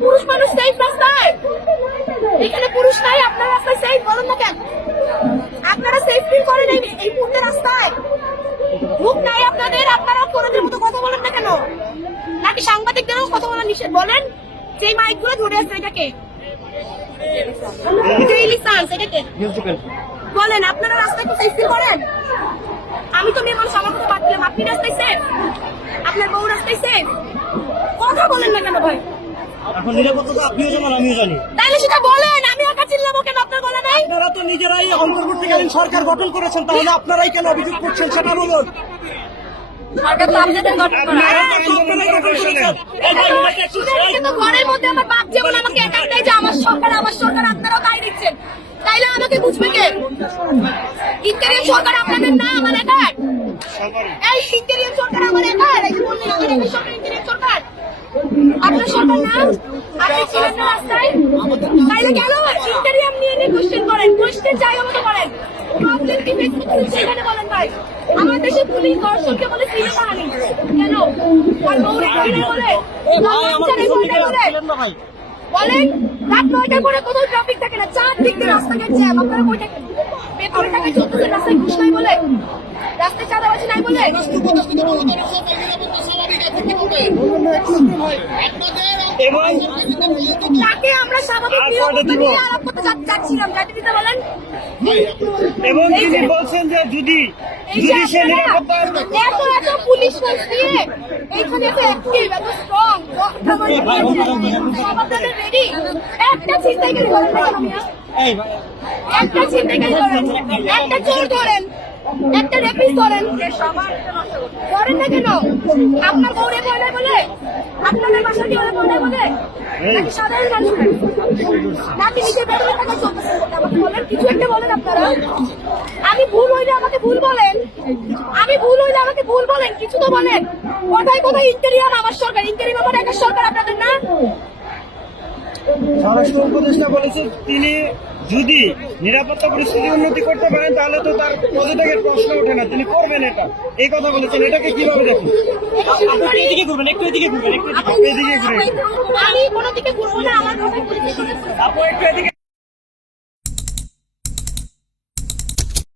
পুরুষ মানুষ সেফ রাস্তায়, এখানে পুরুষ নাই, আপনারা রাস্তায় সেফ বলেন না কেন? আপনারা সেফ ফিল করেন এই মুহূর্তে রাস্তায়? মুখ নাই আপনাদের, আপনারা কোনদের মতো কথা বলেন না কেন? নাকি সাংবাদিকদেরও কথা বলা নিষেধ? বলেন যে মাইকগুলো ধরে আছে এটাকে বলেন, আপনারা রাস্তায় কি সেফ ফিল করেন? আমি তো মেয়ে মানুষ, আমার কথা বাদ দিলাম, আপনি রাস্তায় সেফ? আপনার বউ রাস্তায় সেফ? কথা বলেন না কেন ভাই? এখন নিরাপত্তা তো আপনিও জানেন, আমিও জানি। তাইলে সেটা বলেন, আমি একা চিল্লাবো কেন? আপনার বলা নাই? আপনারা তো নিজেরাই অন্তর্বর্তীকালীন সরকার গঠন করেছেন, তাহলে আপনারাই কেন অভিযোগ করছেন সেটা বলুন। সরকার তো আপনাদের গঠন করা। আপনারাই গঠন করেছেন। কিন্তু ঘরের মধ্যে আমার বাপ যেমন আমাকে একাই দেয় যে আমার সরকার, আপনারাও তাই দিচ্ছেন, তাইলে আমাকে বুঝবে কে? ইন্টেরিয়র সরকার আপনাদের না, আমার একার? এই ইন্টেরিয়র সরকার আমার একার? এই যে বললেন আমার একার সরকার, ইন্টেরিয়র সরকার আপনার সরকার না? আপনি ছিলেন না রাস্তায়? তাইলে কেন ইন্টেরিয়র নিয়ে কোশ্চেন করেন? কোশ্চেন জায়গা মতো করেন। প্রবলেম কি সেখানে বলেন ভাই? আমার দেশে পুলিশ দর্শককে বলে সিনে কাহানি কেন? আর বউরে কইলে বলে বলেন রাত 9টার পরে কোনো ট্রাফিক থাকে না, চারদিক দিয়ে রাস্তাঘাট জ্যাম, আপনারা কই থাকেন? বেতনের টাকায় চলতেছে, রাস্তায় ঘুষ নাই বলে, রাস্তায় চাঁদাবাজি নাই বলে। তাকে আমরা স্বাভাবিক নিরাপত্তা নিয়ে আলাপ করতে চাচ্ছিলাম, যাতে দিতে বলেন। এবং তিনি বলছেন যে যদি সে নিরাপত্তা এত পুলিশ ফোর্স দিয়ে এইখানে এত অ্যাক্টিভ, এত স্ট্রং, আপনাদের রেডি? একটা ছিনতাইকারী ধরেন না কেন? একটা ছিনতাইকারী ধরেন, একটা চোর ধরেন, একটা রেপিস্ট ধরেন, ধরেন না কেন? আপনার বউরে বলে বলে, আপনাদের বাসা কি বলে বলে, নাকি সাধারণ মানুষ, নাকি নিজের বেতনের টাকা চলতেছে? আমাকে বলেন, কিছু একটা বলেন আপনারা। আমি ভুল হইলে আমাকে ভুল বলেন, আমি ভুল হইলে আমাকে ভুল বলেন, কিছু তো বলেন। কোথায় কোথায় ইন্টেরিয়াম আমার সরকার, ইন্টেরিয়াম আমার একার সরকার, আপনাদের না? স্বরাষ্ট্র উপদেষ্টা বলেছেন তিনি যদি নিরাপত্তা পরিস্থিতি উন্নতি করতে পারেন তাহলে তো তার পদত্যাগের প্রশ্ন ওঠে না, তিনি করবেন এটা, এই কথা বলেছেন। এটাকে কিভাবে দেখুন? আপনি এদিকে ঘুরবেন, একটু এদিকে ঘুরবেন, একটু এদিকে ঘুরবেন। আমি কোনো দিকে ঘুরবো না, আমার কথা আপু একটু এদিকে